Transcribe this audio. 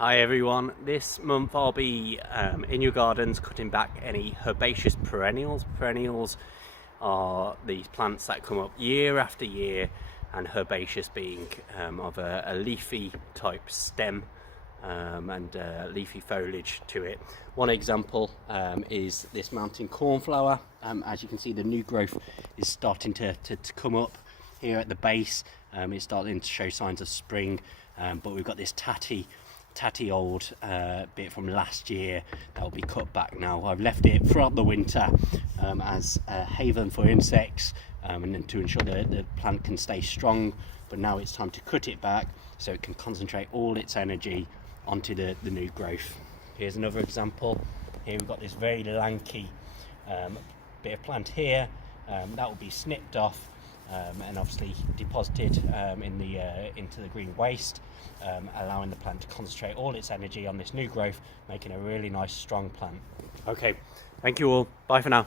Hi everyone, this month I'll be in your gardens cutting back any herbaceous perennials. Perennials are these plants that come up year after year, and herbaceous being of a leafy type stem and leafy foliage to it. One example is this mountain cornflower. As you can see, the new growth is starting to come up here at the base. It's starting to show signs of spring, but we've got this tatty old bit from last year that will be cut back now. I've left it throughout the winter as a haven for insects and then to ensure that the plant can stay strong, but now it's time to cut it back so it can concentrate all its energy onto the new growth. Here's another example. Here we've got this very lanky bit of plant here that will be snipped off and obviously deposited into the green waste, allowing the plant to concentrate all its energy on this new growth, making a really nice strong plant. Okay, thank you all. Bye for now.